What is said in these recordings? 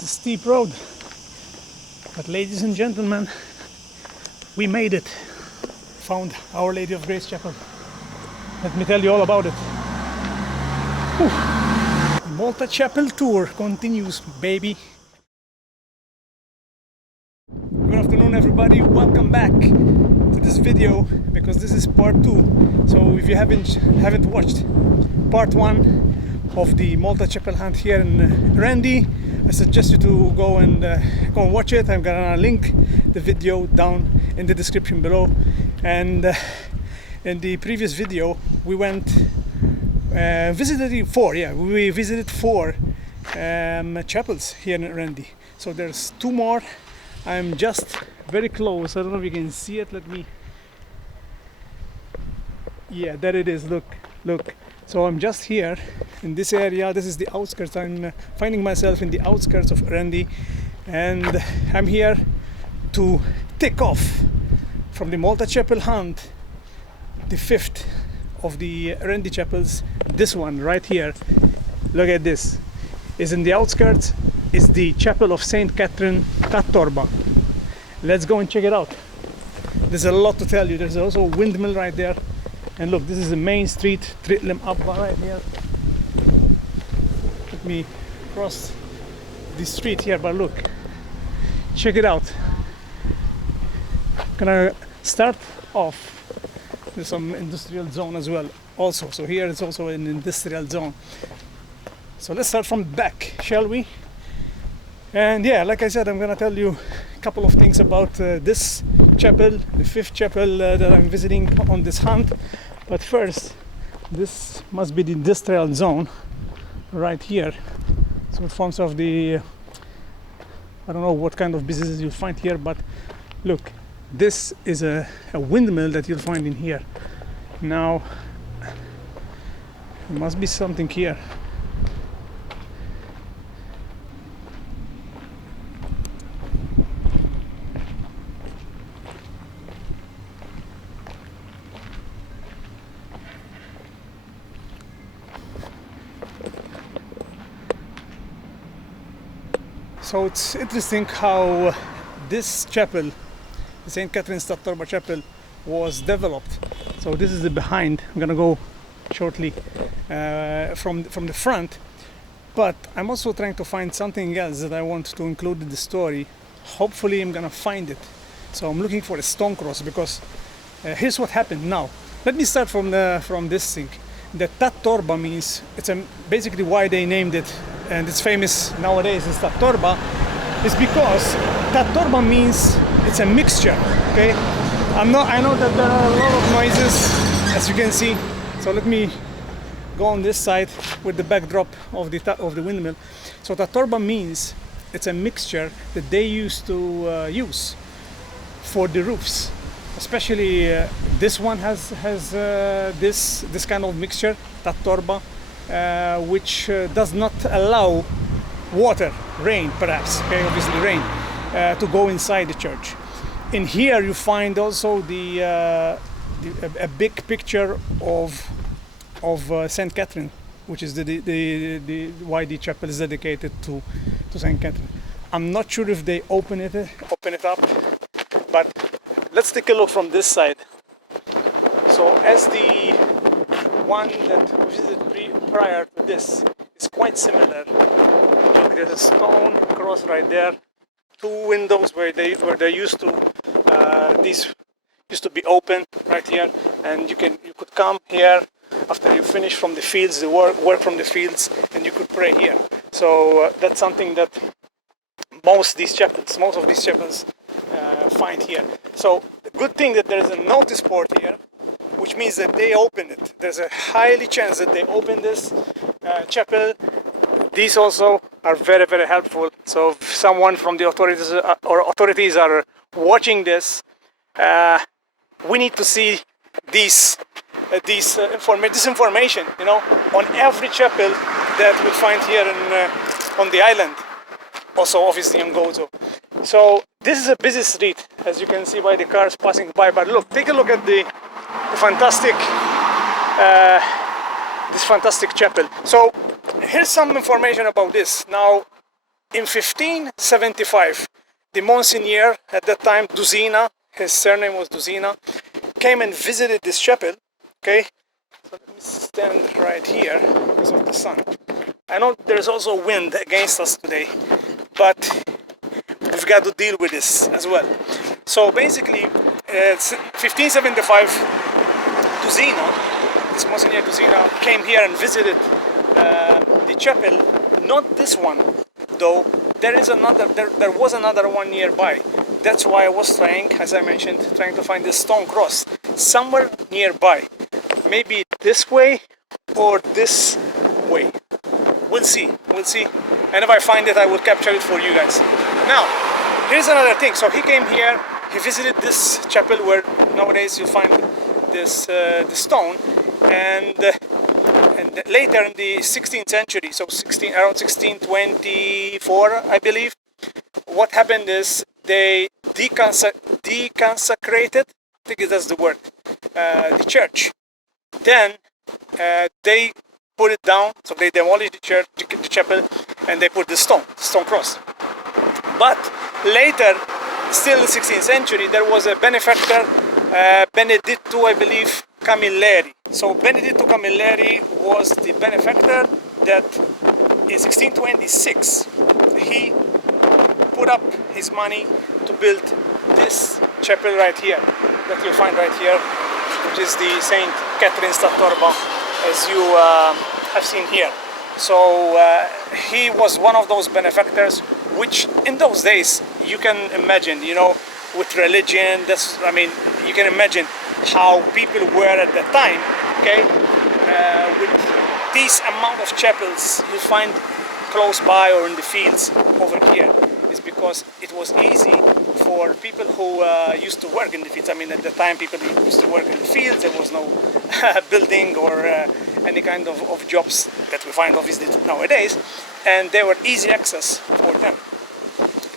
It's a steep road, but ladies and gentlemen, we made it. Found Our Lady of Grace Chapel. Let me tell you all about it. Whew. The Malta Chapel tour continues, baby. Good afternoon, everybody. Welcome back to this video, because this is part 2. So if you haven't watched part 1 of the Malta Chapel Hunt here in Qrendi, I suggest you to go and watch it. I'm gonna link the video down in the description below. And in the previous video, we went visited 4. Yeah, we visited 4 chapels here in Qrendi. So there's 2 more. I'm just very close. I don't know if you can see it. Let me. Yeah, there it is. Look. So I'm just here in this area. This is the outskirts. I'm finding myself in the outskirts of Qrendi, and I'm here to tick off from the Malta Chapel Hunt the 5th of the Qrendi chapels. This one right here. Look at this. Is in the outskirts. Is the chapel of Saint Catherine Torba. Let's go and check it out. There's a lot to tell you. There's also a windmill right there. And look, this is the main street, Tritlim Abba right here. Let me cross the street here, but look, check it out. Gonna start off with some industrial zone as well also. So here it's also an industrial zone. So let's start from the back, shall we? And yeah, like I said, I'm gonna tell you a couple of things about this chapel, the 5th chapel that I'm visiting on this hunt. But first, this must be the industrial zone right here. So it forms of the, I don't know what kind of businesses you'll find here, but look, this is a windmill that you'll find in here. Now, there must be something here. So it's interesting how this chapel, the St. Catherine's Torba Chapel, was developed. So this is the behind. I'm gonna go shortly from the front, but I'm also trying to find something else that I want to include in the story. Hopefully I'm gonna find it. So I'm looking for a stone cross, because here's what happened. Now let me start from this thing. The Torba means, it's basically why they named it, and it's famous nowadays as Torba, is because Torba means it's a mixture. Okay, I know that there are a lot of noises, as you can see. So let me go on this side with the backdrop of the windmill. So Torba means it's a mixture that they used to use for the roofs. Especially this one has this kind of mixture, Torba, which does not allow water, rain perhaps, okay, obviously rain, to go inside the church. In here you find also a big picture of Saint Catherine, which is why the chapel is dedicated to Saint Catherine. I'm not sure if they open it up, but let's take a look from this side. So as the one that we visited prior to this is quite similar. Look, there's a stone cross right there. 2 windows where they used to these used to be open right here, and you could come here after you finish from the fields, the work from the fields, and you could pray here. So that's something that most of these chapels find here. So the good thing that there's a notice board here, which means that they open it. There's a highly chance that they open this chapel. These also are very, very helpful. So if someone from the authorities are watching this, we need to see this information, on every chapel that we'll find here on the island. Also, obviously, in Gozo. So this is a busy street, as you can see by the cars passing by. But look, take a look at the fantastic, this fantastic chapel. So here's some information about this. Now, in 1575, the Monsignor at that time, Duzina, his surname was Duzina, came and visited this chapel. Okay, so let me stand right here because of the sun. I know there's also wind against us today, but we've got to deal with this as well. So basically, 1575, Duzina, this Monsignor Duzina, came here and visited the chapel. Not this one, though. There was another one nearby. That's why I was trying, as I mentioned, to find this stone cross somewhere nearby. Maybe this way or this way. We'll see. And if I find it, I will capture it for you guys. Now, here's another thing. So he came here, he visited this chapel where nowadays you find this stone, and later in the 16th century, so around 1624, I believe, what happened is they deconsecrated, I think that's the word, the church. Then they put it down, so they demolished the church, the chapel, and they put the stone cross. But later, still in the 16th century, there was a benefactor, Benedetto, I believe, Camilleri. So Benedetto Camilleri was the benefactor that in 1626 he put up his money to build this chapel right here that you'll find right here, which is the Saint Catherine Statorba, as you have seen here. So he was one of those benefactors, which in those days you can imagine, you know, with religion, you can imagine how people were at that time, okay? With this amount of chapels you find close by or in the fields over here, is because it was easy for people who used to work in the fields. I mean, at the time people used to work in the fields, there was no building or any kind of jobs that we find obviously nowadays, and they were easy access for them.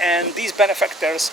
And these benefactors,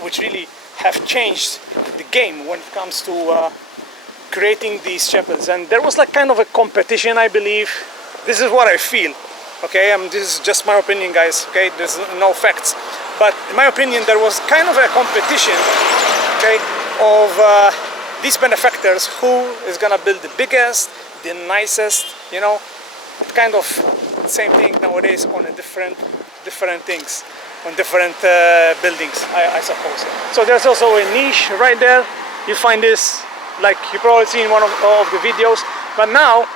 which really have changed the game when it comes to creating these chapels. And there was like kind of a competition, I believe. This is what I feel, okay? This is just my opinion, guys, okay? There's no facts. But in my opinion, there was kind of a competition, okay, of these benefactors, who is gonna build the biggest, the nicest, you know, kind of same thing nowadays on a different things, on different buildings, I suppose. So there's also a niche right there. You find this, like you probably seen in one of the videos. But now,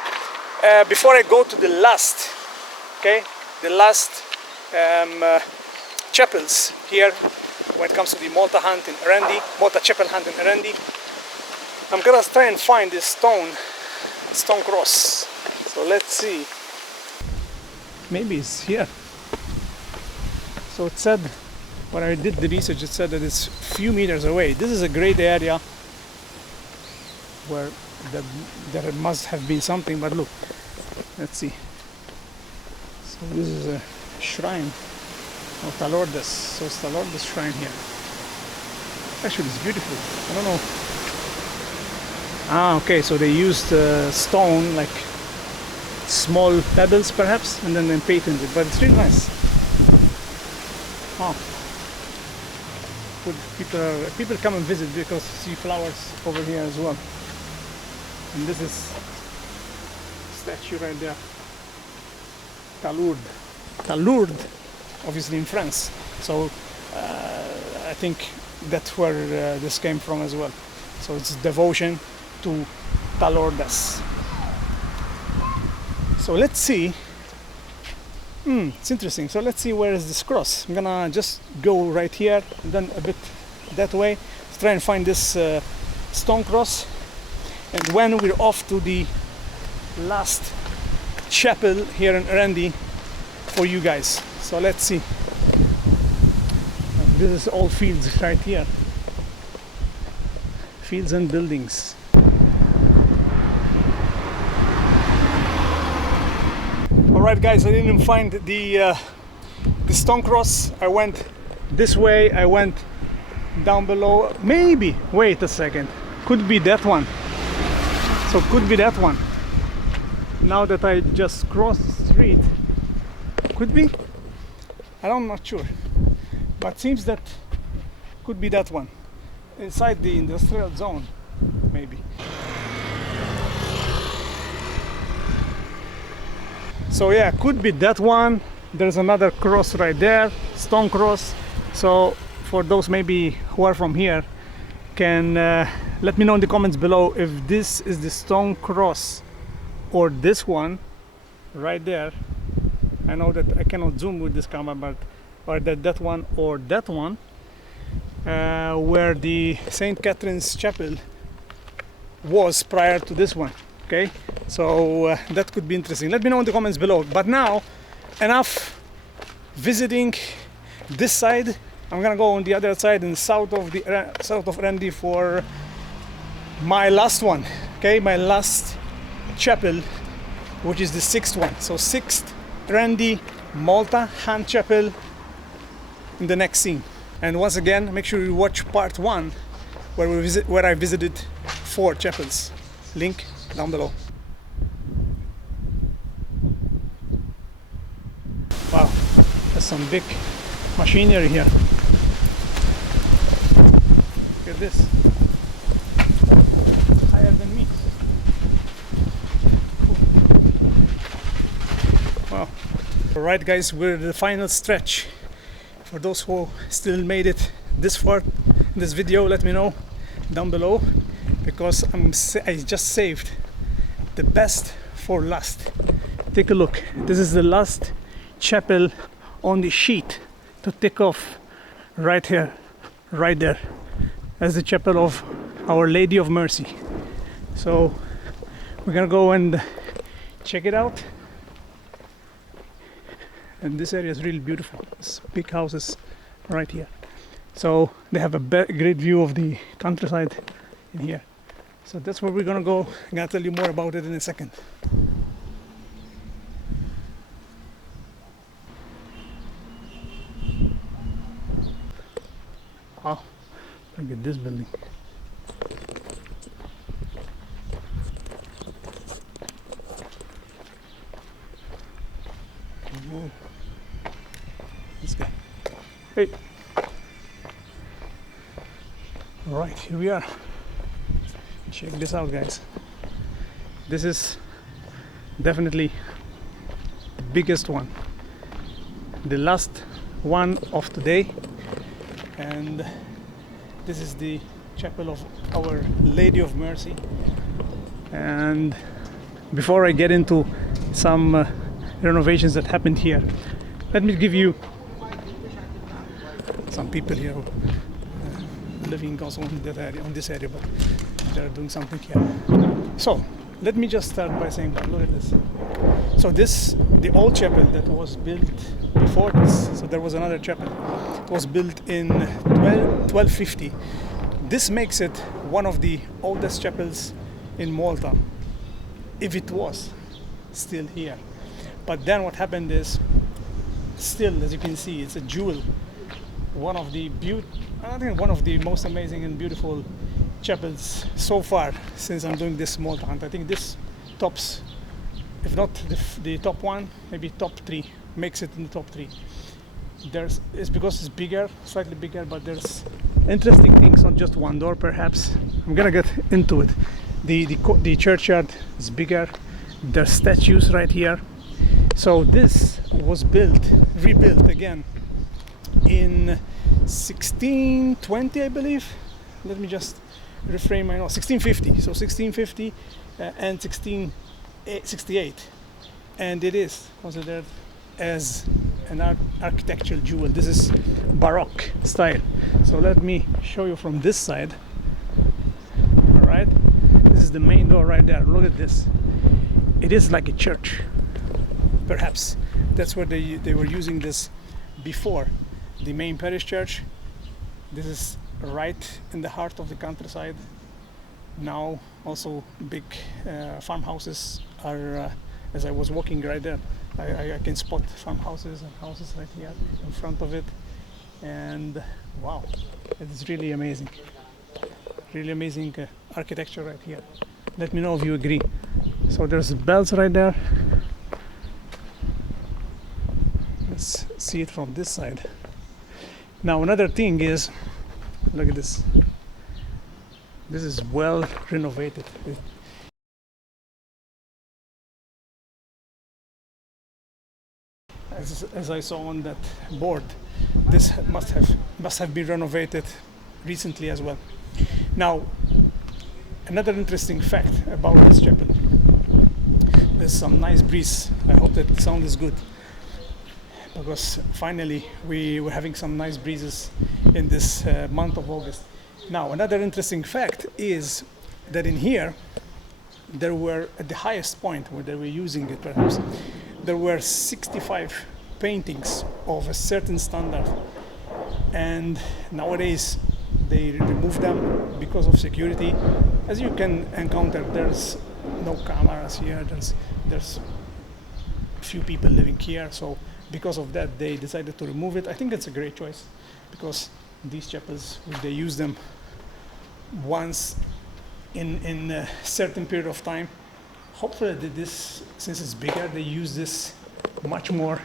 before I go to the last, okay, the last chapels here, when it comes to the Malta Hunt in Qrendi, Malta Chapel Hunt in Qrendi, I'm gonna try and find this stone cross. So let's see. Maybe it's here. So it said, when I did the research, it said that it's a few meters away. This is a great area where there must have been something, but look, let's see. So this is a shrine of Talordes. So it's Talordes shrine here. Actually, it's beautiful. I don't know. Ah, okay, so they used stone, like small pebbles perhaps, and then painted it, but it's really nice. Wow. People come and visit because you see flowers over here as well. And this is statue right there. Talourde, obviously in France. So I think that's where this came from as well. So it's devotion to Talordes. So let's see. It's interesting. So let's see, where is this cross. I'm gonna just go right here and then a bit that way to try and find this stone cross. And when we're off to the last chapel here in Qrendi for you guys. So let's see. This is all fields right here. Fields and buildings. Alright guys, I didn't find the stone cross. I went this way, I went down below. Maybe, wait a second, could be that one. So could be that one. Now that I just crossed the street, could be. I'm not sure, but seems that could be that one inside the industrial zone, maybe. So yeah, could be that one. There's another cross right there, stone cross. So for those maybe who are from here, can let me know in the comments below if this is the stone cross or this one right there. I know that I cannot zoom with this camera, but or that one or that one, where the St. Catherine's Chapel was prior to this one. Okay, so that could be interesting. Let me know in the comments below. But now, enough visiting this side. I'm gonna go on the other side in south of Qrendi for my last one. Okay, my last chapel, which is the 6th one. So 6th Qrendi Malta Hunt Chapel in the next scene. And once again, make sure you watch part 1 where I visited 4 chapels. Link down below. Wow, there's some big machinery here. Look at this. Higher than me. Cool. Wow. Alright guys, we're at the final stretch. For those who still made it this far in this video, let me know down below, because I just saved the best for last. Take a look. This is the last chapel on the sheet to tick off right here, right there, as the chapel of Our Lady of Mercy. So we're gonna go and check it out. And this area is really beautiful. It's big houses right here. So they have a great view of the countryside in here. So that's where we're gonna go. I'm gonna tell you more about it in a second. Wow, look at this building. Whoa. This guy. Hey. All right, here we are. Check this out, guys. This is definitely the biggest one, the last one of today, and this is the chapel of Our Lady of Mercy. And before I get into some renovations that happened here, let me give you some people here living also in that area, on this area, but they're doing something here. So let me just start by saying, look at this. So this, the old chapel that was built before this, so there was another chapel. It was built in 1250. This makes it one of the oldest chapels in Malta, if it was still here. But then what happened is, still, as you can see, it's a jewel. One of the most amazing and beautiful chapels so far since I'm doing this Malta hunt. I think this tops, if not the top one, maybe top 3, makes it in the top 3. It's because it's bigger, slightly bigger, but there's interesting things, not just one door perhaps. I'm gonna get into it. The churchyard is bigger. There's statues right here. So this was rebuilt again in 1620, I believe. Let me just reframe my notes. 1650. So 1650 and 1668, and it is considered as an architectural jewel. This is Baroque style. So let me show you from this side. All right, this is the main door right there. Look at this. It is like a church. Perhaps that's where they were using this before, the main parish church. This is right in the heart of the countryside. Now also big farmhouses are, as I was walking right there, I can spot farmhouses and houses right here in front of it. And wow, it's really amazing. Really amazing architecture right here. Let me know if you agree. So there's bells right there. Let's see it from this side. Now another thing is, look at this. This is well renovated. As I saw on that board, this must have been renovated recently as well. Now, another interesting fact about this chapel. There's some nice breeze. I hope that the sound is good, because finally we were having some nice breezes in this month of August. Now, another interesting fact is that in here, there were, at the highest point where they were using it perhaps, there were 65 paintings of a certain standard, and nowadays they remove them because of security. As you can encounter, there's no cameras here, there's few people living here, so because of that they decided to remove it. I think it's a great choice, because these chapels, they use them once in a certain period of time. Hopefully this, since it's bigger, they use this much more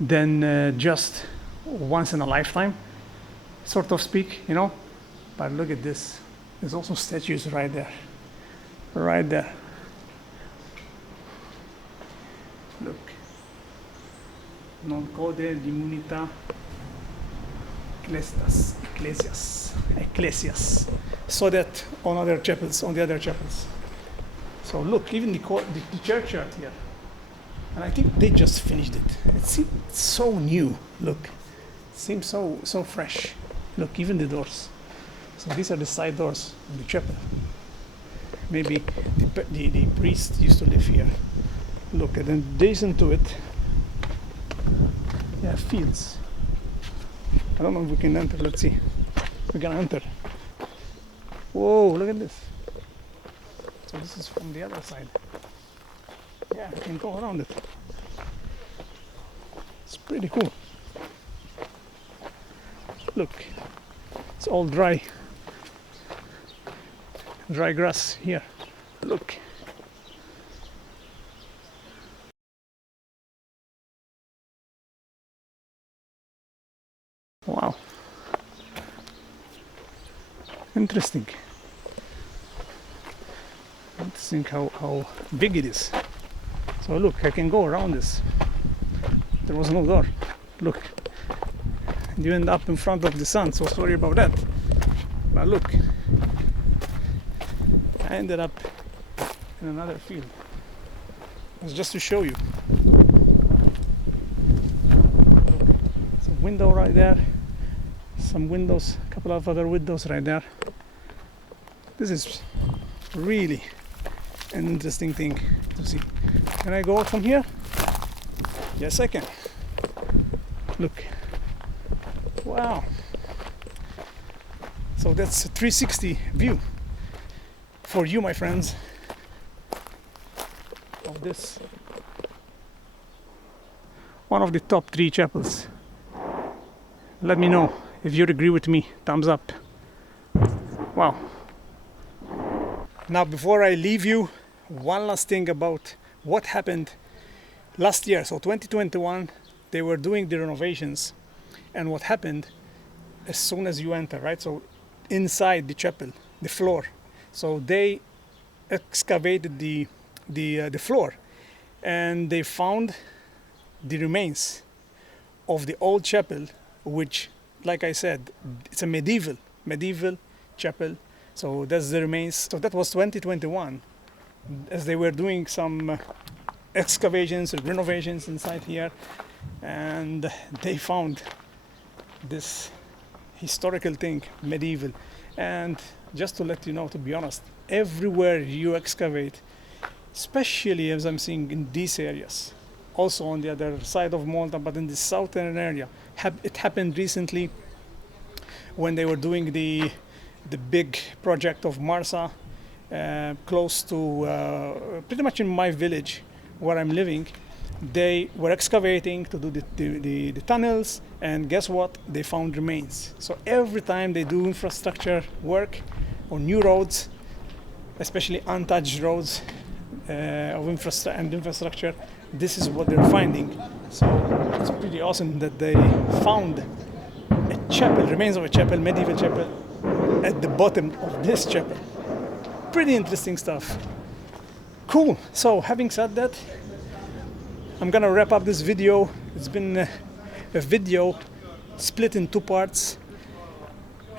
than just once in a lifetime, sort of speak, you know. But look at this, there's also statues right there, right there. Look, non code d'immunità ecclesias. So that on other chapels, on the other chapels. So look, even the churchyard here, and I think they just finished it. It seems so new. Look, it seems so fresh. Look, even the doors. So these are the side doors of the chapel. Maybe the priest used to live here. Look, and then adjacent to it, yeah, fields. I don't know if we can enter. Let's see. We're gonna enter. Whoa, look at this. So this is from the other side. Yeah, we can go around it. It's pretty cool. Look, it's all dry grass here. Look. Wow. Interesting. Interesting how big it is. So look, I can go around this. There was no door. Look. You end up in front of the sun, so sorry about that. But look, I ended up in another field. It's just to show you. Some window right there. Some windows, a couple of other windows right there. This is really an interesting thing to see. Can I go out from here? Yes, I can. Look. Wow. So that's a 360 view for you, my friends, of this, one of the top 3 chapels. Let me know if you agree with me. Thumbs up. Wow. Now, before I leave you, one last thing about what happened last year. So 2021, they were doing the renovations, and what happened as soon as you enter, right? So inside the chapel, the floor. So they excavated the floor, and they found the remains of the old chapel, which, like I said, it's a medieval chapel. So that's the remains. So that was 2021, as they were doing some excavations and renovations inside here, and they found this historical thing, medieval. And just to let you know, to be honest, everywhere you excavate, especially as I'm seeing in these areas, also on the other side of Malta, but in the southern area, it happened recently when they were doing the big project of Marsa, close to pretty much in my village where I'm living. They were excavating to do the tunnels, and guess what? They found remains. So every time they do infrastructure work on new roads, especially untouched roads of infrastructure, this is what they're finding. So it's pretty awesome that they found a chapel, remains of a chapel, medieval chapel, at the bottom of this chapel. Pretty interesting stuff. Cool. So having said that, I'm gonna wrap up this video. It's been a video split in two parts.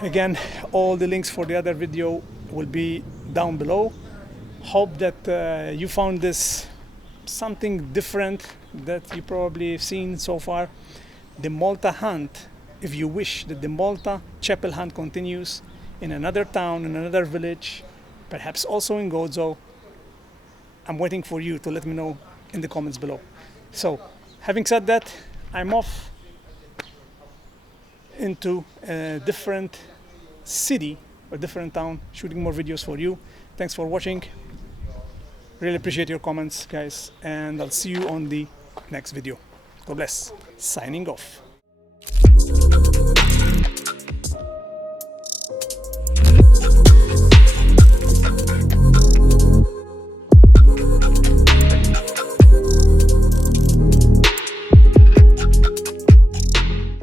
Again, all the links for the other video will be down below. Hope that you found this something different that you probably have seen so far. The Malta Hunt, if you wish that the Malta Chapel Hunt continues in another town, in another village, perhaps also in Gozo, I'm waiting for you to let me know in the comments below. So, having said that, I'm off into a different city or different town, shooting more videos for you. Thanks for watching. Really appreciate your comments, guys, and I'll see you on the next video. God bless. Signing off.